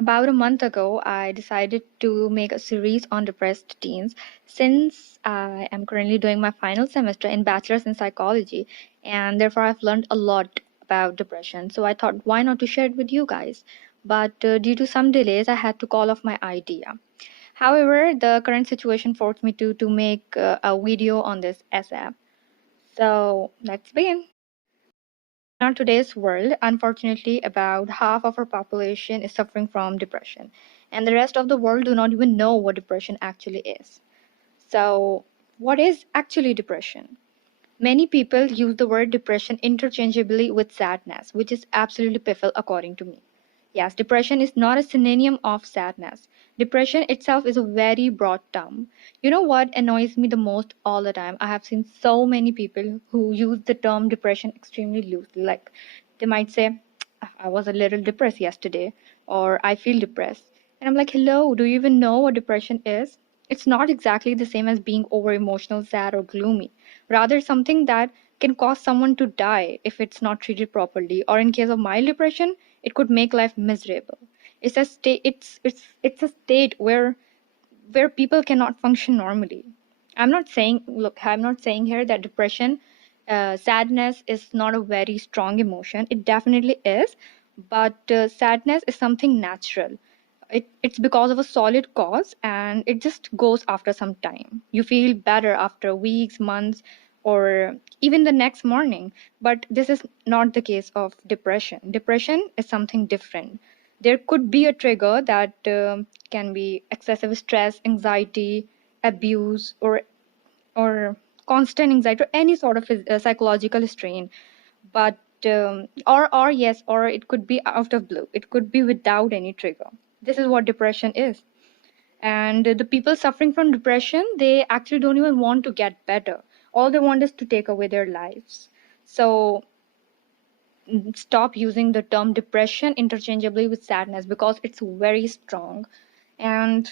About a month ago, I decided to make a series on depressed teens since I am currently doing my final semester in Bachelor's in Psychology, and therefore I've learned a lot about depression. So I thought, why not to share it with you guys? But due to some delays, I had to call off my idea. However, the current situation forced me to make a video on this ASAP. So let's begin. In our today's world, unfortunately, about half of our population is suffering from depression, and the rest of the world do not even know what depression actually is. So, what is actually depression? Many people use the word depression interchangeably with sadness, which is absolutely piffle according to me. Yes, depression is not a synonym of sadness. Depression itself is a very broad term. You know what annoys me the most all the time? I have seen so many people who use the term depression extremely loosely. Like they might say, I was a little depressed yesterday, or I feel depressed. And I'm like, hello, do you even know what depression is? It's not exactly the same as being over emotional, sad, or gloomy. Rather, something that can cause someone to die if it's not treated properly, or in case of mild depression, it could make life miserable. It's a state. It's a state where people cannot function normally. I'm not saying here that depression, sadness is not a very strong emotion. It definitely is, but sadness is something natural. It's because of a solid cause and it just goes after some time. You feel better after weeks, months, or even the next morning. But this is not the case of depression. Depression is something different. There could be a trigger that can be excessive stress, anxiety, abuse, or constant anxiety, or any sort of psychological strain. But or yes, or it could be out of blue. It could be without any trigger. This is what depression is. And the people suffering from depression, they actually don't even want to get better. All they want is to take away their lives. So stop using the term depression interchangeably with sadness because it's very strong. And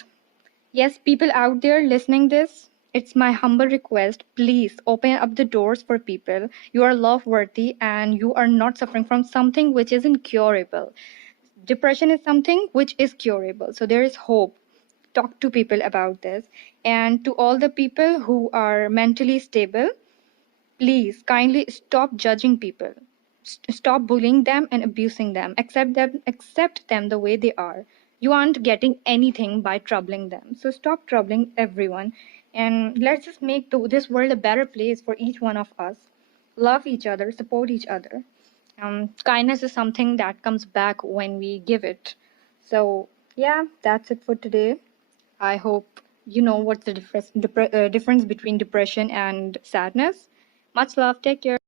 yes, people out there listening this, it's my humble request. Please open up the doors for people. You are love worthy and you are not suffering from something which is incurable. Depression is something which is curable. So there is hope. Talk to people about this. And to all the people who are mentally stable, please kindly stop judging people. Stop bullying them and abusing them. Accept them the way they are. You aren't getting anything by troubling them. So stop troubling everyone and let's just make this world a better place for each one of us. Love each other, support each other. Kindness is something that comes back when we give it. So, yeah, that's it for today. I hope you know what's the difference between depression and sadness. Much love. Take care.